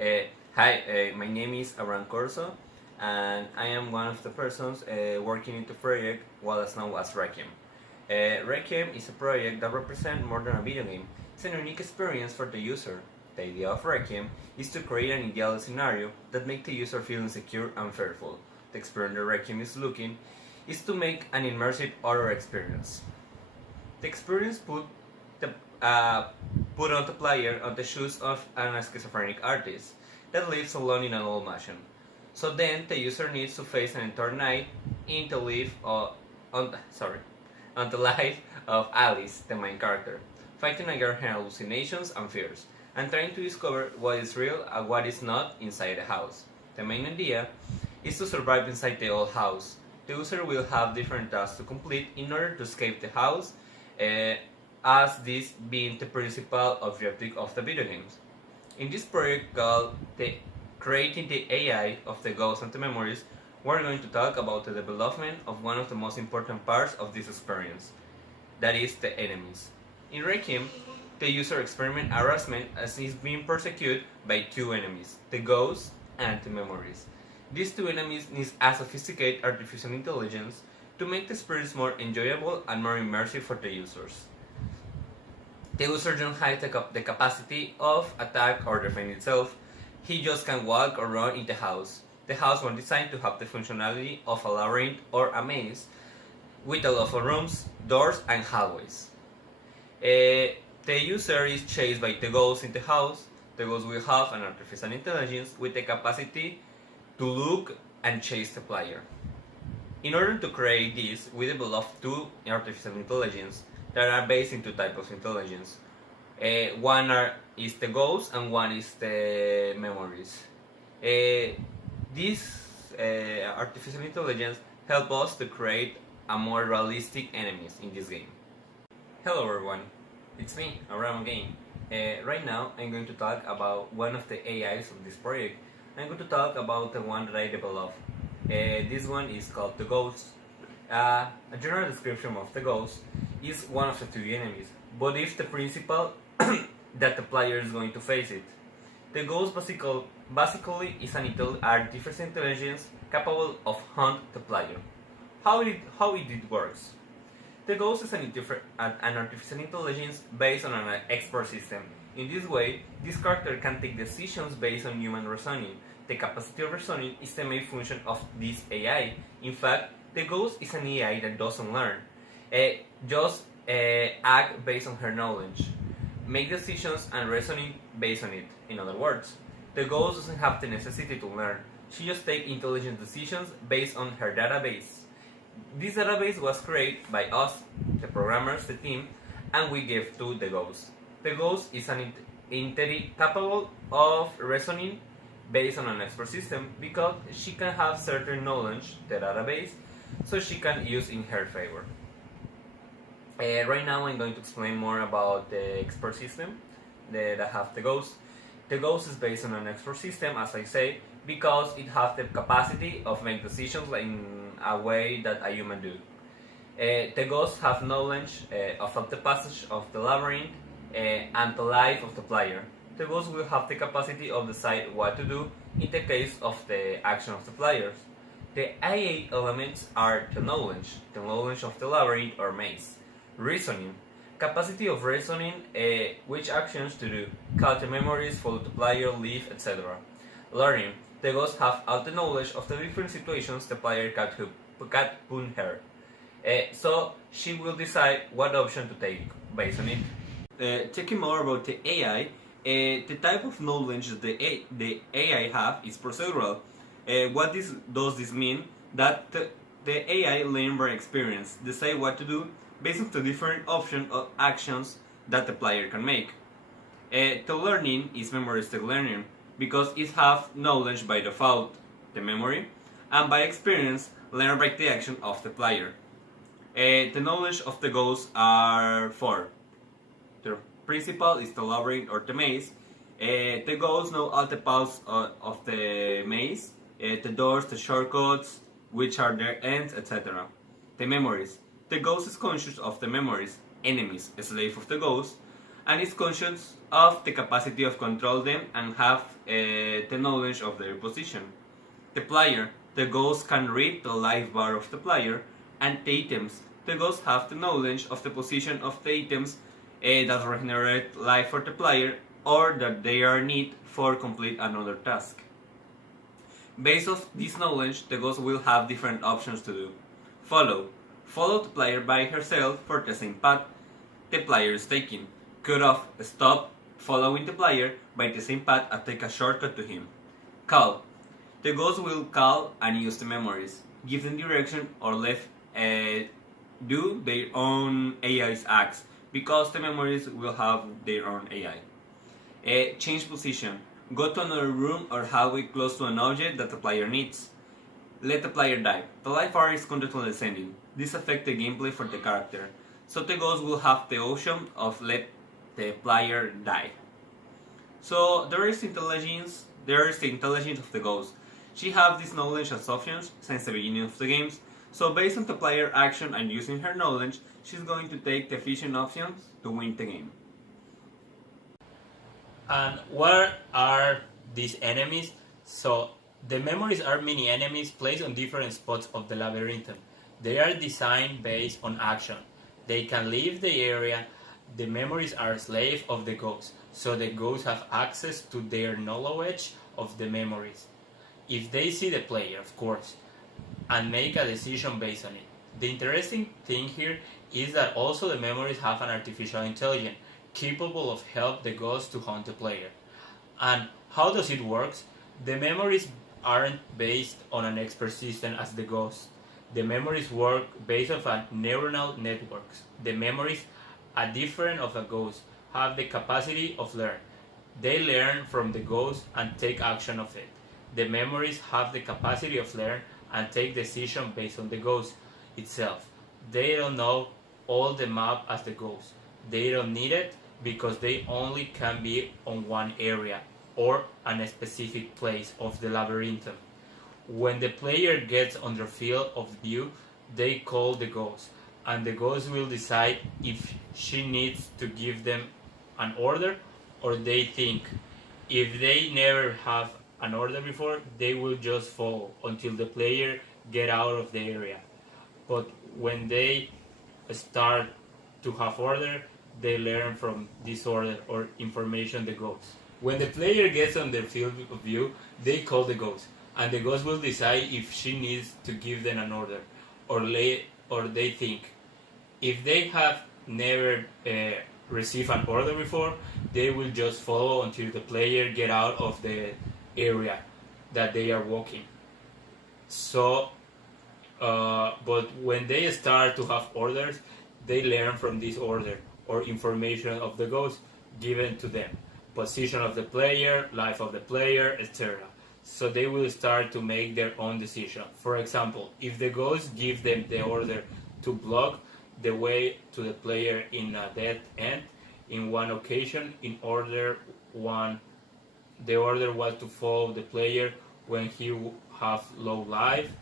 Hi, my name is Abraham Corso, and I am one of the persons working in the project what is known as Requiem. Requiem is a project that represents more than a video game. It's a unique experience for the user. The idea of Requiem is to create an ideal scenario that makes the user feel insecure and fearful. The experience that Requiem is looking is to make an immersive horror experience. The experience put on the player on the shoes of an schizophrenic artist that lives alone in an old mansion. So then the user needs to face an entire night in the life on the life of Alice, the main character, fighting against her hallucinations and fears, and trying to discover what is real and what is not inside the house. The main idea is to survive inside the old house. The user will have different tasks to complete in order to escape the house, as this being the principal objective of the video games. In this project called Creating the AI of the Ghosts and the Memories, we're going to talk about the development of one of the most important parts of this experience, that is the enemies. In Requiem, the user experiments harassment as he is being persecuted by two enemies, the ghosts and the memories. These two enemies need a sophisticated artificial intelligence to make the experience more enjoyable and more immersive for the users. The user don't have the capacity of attack or defend itself. He just can walk or run in the house. The house was designed to have the functionality of a labyrinth or a maze with a lot of rooms, doors, and hallways. The user is chased by the ghosts in the house. The ghost will have an artificial intelligence with the capacity to look and chase the player. In order to create this, we developed two artificial intelligence that are based in two types of intelligence. One is the ghosts and one is the memories. This artificial intelligence help us to create a more realistic enemies in this game. Hello everyone, it's me, Aram again. Right now I'm going to talk about one of the AIs of this project. I'm going to talk about the one that I developed. This one is called the Ghost. A general description of the Ghost is one of the two enemies, but it's the principal that the player is going to face it. The Ghost basically is an artificial intelligence capable of hunt the player. How it works? The Ghost is an artificial intelligence based on an expert system. In this way, this character can take decisions based on human reasoning. The capacity of reasoning is the main function of this AI. In fact, the Ghost is an AI that doesn't learn, just act based on her knowledge, make decisions and reasoning based on it. In other words, the Ghost doesn't have the necessity to learn. She just takes intelligent decisions based on her database. This database was created by us, the programmers, the team, and we gave to the Ghost. The Ghost is an entity capable of reasoning based on an expert system because she can have certain knowledge, the database, so she can use in her favor. Right now I'm going to explain more about the expert system that have the Ghost. The Ghost is based on an expert system, as I say, because it has the capacity of make decisions in a way that a human do. The Ghosts have knowledge of the passage of the labyrinth and the life of the player. The Ghost will have the capacity of decide what to do in the case of the action of the players. The IA elements are the knowledge of the labyrinth or maze, reasoning, capacity of reasoning, which actions to do, count the memories, follow the player, leave, etc. Learning, the Ghost have all the knowledge of the different situations the player can put her. So she will decide what option to take based on it. Talking more about the AI, the type of knowledge that the AI have is procedural. What does this mean? That the AI learn by experience, decide what to do based on the different options of actions that the player can make. The learning is memoristic learning because it has knowledge by default, the memory, and by experience, learn by the action of the player. The knowledge of the ghosts are four. The principal is the labyrinth or the maze. The ghosts know all the paths of the maze, the doors, the shortcuts, which are their ends, etc. The memories. The ghost is conscious of the memories, enemies, a slave of the ghost, and is conscious of the capacity of control them and have the knowledge of their position. The player, the ghost can read the life bar of the player, and the items, the ghosts have the knowledge of the position of the items that regenerate life for the player or that they are needed for complete another task. Based on this knowledge, the ghost will have different options to do. Follow. Follow the player by herself for the same path the player is taking. Cut off. Stop following the player by the same path and take a shortcut to him. Call. The ghost will call and use the memories, give them direction or do their own AI's acts because the memories will have their own AI. Change position. Go to another room or hallway close to an object that the player needs. Let the player die. The life bar is constantly descending. This affects the gameplay for the character, so the ghost will have the option of let the player die. So there is the intelligence of the ghost. She has this knowledge as options since the beginning of the games, so based on the player action and using her knowledge, she's going to take the efficient options to win the game. And what are these enemies? So the memories are mini enemies placed on different spots of the labyrinth. They are designed based on action. They can leave the area. The memories are slaves of the ghosts, so the ghosts have access to their knowledge of the memories. If they see the player, of course, and make a decision based on it. The interesting thing here is that also the memories have an artificial intelligence capable of help the ghost to hunt the player. And how does it work? The memories aren't based on an expert system as the ghost. The memories work based on neuronal networks. The memories are different of a ghost, have the capacity of learn. They learn from the ghost and take action of it. The memories have the capacity of learn and take decision based on the ghost itself. They don't know all the map as the ghost. They don't need it because they only can be on one area or on a specific place of the labyrinth. When the player gets on their field of view, they call the ghost, and the ghost will decide if she needs to give them an order or they think. If they never have an order before, they will just follow until the player get out of the area. But when they start to have order, they learn from this order or information the ghost. When the player gets on their field of view, they call the ghost, and the ghost will decide if she needs to give them an order or they think. If they have never received an order before, they will just follow until the player get out of the area that they are walking. So, but when they start to have orders, they learn from this order or information of the ghost given to them, position of the player, life of the player, etc. So they will start to make their own decision. For example, if the ghost gives them the order to block the way to the player in a dead end in one occasion, the order was to follow the player when he have low life.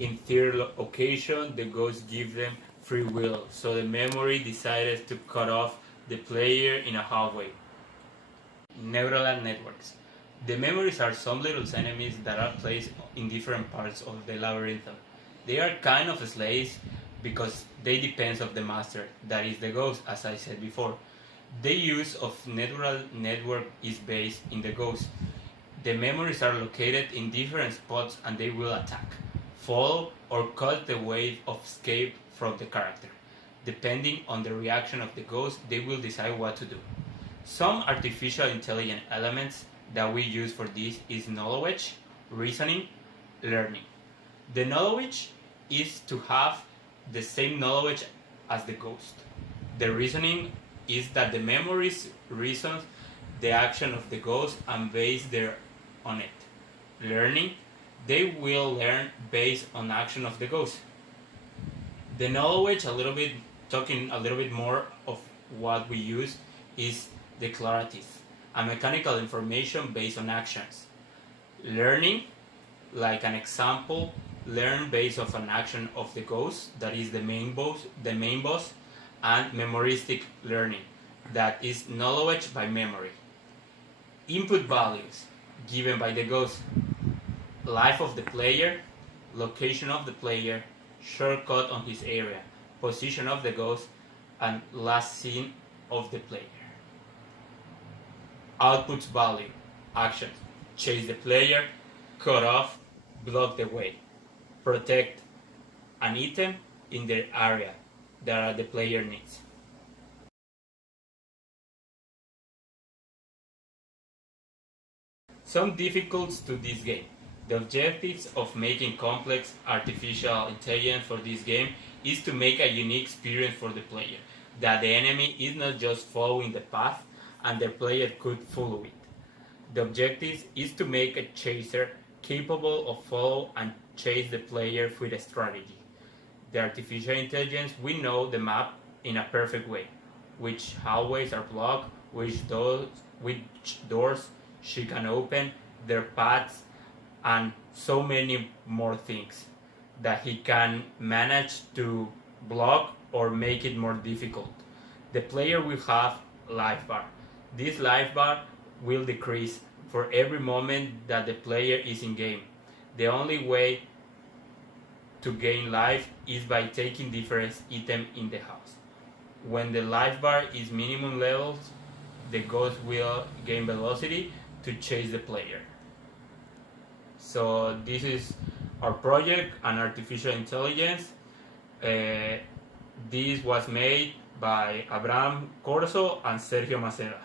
In third occasion, the ghost gives them free will, so the memory decided to cut off the player in a halfway. Neural networks. The memories are some little enemies that are placed in different parts of the labyrinth. They are kind of slaves because they depend on the master, that is the ghost, as I said before. The use of neural network is based in the ghost. The memories are located in different spots and they will attack, follow, or cut the way of escape from the character. Depending on the reaction of the ghost, they will decide what to do. Some artificial intelligence elements that we use for this is knowledge, reasoning, learning. The knowledge is to have the same knowledge as the ghost. The reasoning is that the memories reasons the action of the ghost and base on it. Learning, they will learn based on action of the ghost. The knowledge, talking a little bit more of what we use, is declarative, a mechanical information based on actions. Learning, like an example, learn based of an action of the ghost, that is the main boss, and memoristic learning. that is knowledge by memory. Input values given by the ghost: life of the player, location of the player, shortcut on his area, position of the ghost, and last seen of the player. Output value: actions: chase the player, cut off, block the way, protect an item in their area that the player needs. Some difficulties to this game. The objectives of making complex artificial intelligence for this game is to make a unique experience for the player, that the enemy is not just following the path and the player could follow it. The objective is to make a chaser capable of follow and chase the player with a strategy. The artificial intelligence will know the map in a perfect way, which hallways are blocked, which doors she can open, their paths, and so many more things that he can manage to block or make it more difficult. The player will have life bar. This life bar will decrease for every moment that the player is in game. The only way to gain life is by taking different items in the house. When the life bar is minimum levels, the ghost will gain velocity to chase the player. So this is our project, an artificial intelligence. This was made by Abraham Corso and Sergio Macera.